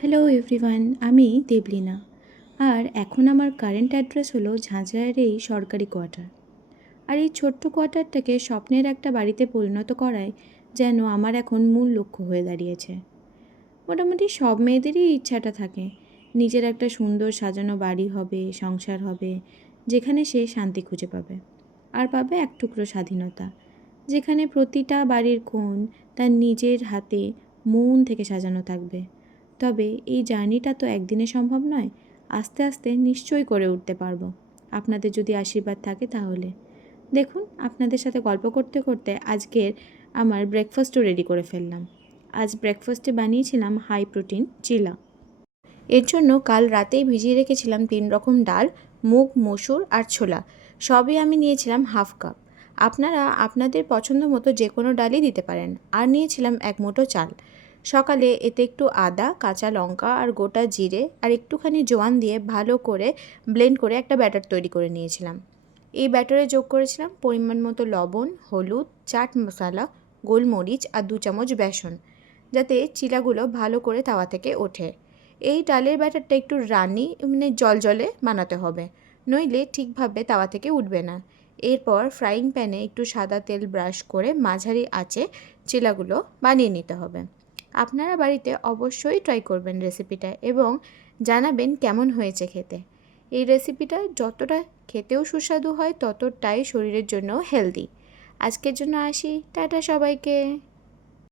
Hello everyone, আমি দেবলীনা। আর এখন আমার কারেন্ট অ্যাড্রেস হলো ঝাঁঝরার এই সরকারি কোয়ার্টার। আর এই ছোট্ট কোয়ার্টারটাকে স্বপ্নের একটা বাড়িতে পরিণত করাই যেন আমার এখন মূল লক্ষ্য হয়ে দাঁড়িয়েছে। মোটামুটি সব মেয়েদেরই ইচ্ছাটা থাকে, নিজের একটা সুন্দর সাজানো বাড়ি হবে, সংসার হবে, যেখানে সে শান্তি খুঁজে পাবে। আর পাবে এক টুকরো স্বাধীনতা, যেখানে প্রতিটা বাড়ির কোণ তার নিজের হাতে মন থেকে সাজানো থাকবে। তবে এই জার্নিটা তো একদিনে সম্ভব নয়, আস্তে আস্তে নিশ্চয়ই করে উঠতে পারবো, আপনাদের যদি আশীর্বাদ থাকে তাহলে। দেখুন, আপনাদের সাথে গল্প করতে করতে আজকের আমার ব্রেকফাস্টও রেডি করে ফেললাম। আজ ব্রেকফাস্টে বানিয়েছিলাম হাই প্রোটিন চিলা। এর জন্য কাল রাতেই ভিজিয়ে রেখেছিলাম 3 রকম ডাল, মুগ, মসুর আর ছোলা। সবই আমি নিয়েছিলাম হাফ কাপ। আপনারা আপনাদের পছন্দ মতো যে কোনো ডালই দিতে পারেন। আর নিয়েছিলাম 1 মুঠো চাল। সকালে এতে একটু আদা, কাঁচা লঙ্কা আর গোটা জিরে আর একটুখানি জোয়ান দিয়ে ভালো করে ব্লেন্ড করে একটা ব্যাটার তৈরি করে নিয়েছিলাম। এই ব্যাটারে যোগ করেছিলাম পরিমাণ মতো লবণ, হলুদ, চাট মশলা, গোলমরিচ আর 2 চামচ বেসন, যাতে চিলাগুলো ভালো করে তাওয়া থেকে ওঠে। এই ডালের ব্যাটারটা একটু রানি জলজলে বানাতে হবে, নইলে ঠিকভাবে তাওয়া থেকে উঠবে না। এরপর ফ্রাইং প্যানে একটু সাদা তেল ব্রাশ করে মাঝারি আঁচে চিলাগুলো বানিয়ে নিতে হবে। আপনারা বাড়িতে অবশ্যই ট্রাই করবেন রেসিপিটা এবং জানাবেন কেমন হয়েছে খেতে। এই রেসিপিটা যতটা খেতেও সুস্বাদু হয় ততটাই শরীরের জন্য হেলদি। আজকের জন্য আসি, টাটা সবাইকে।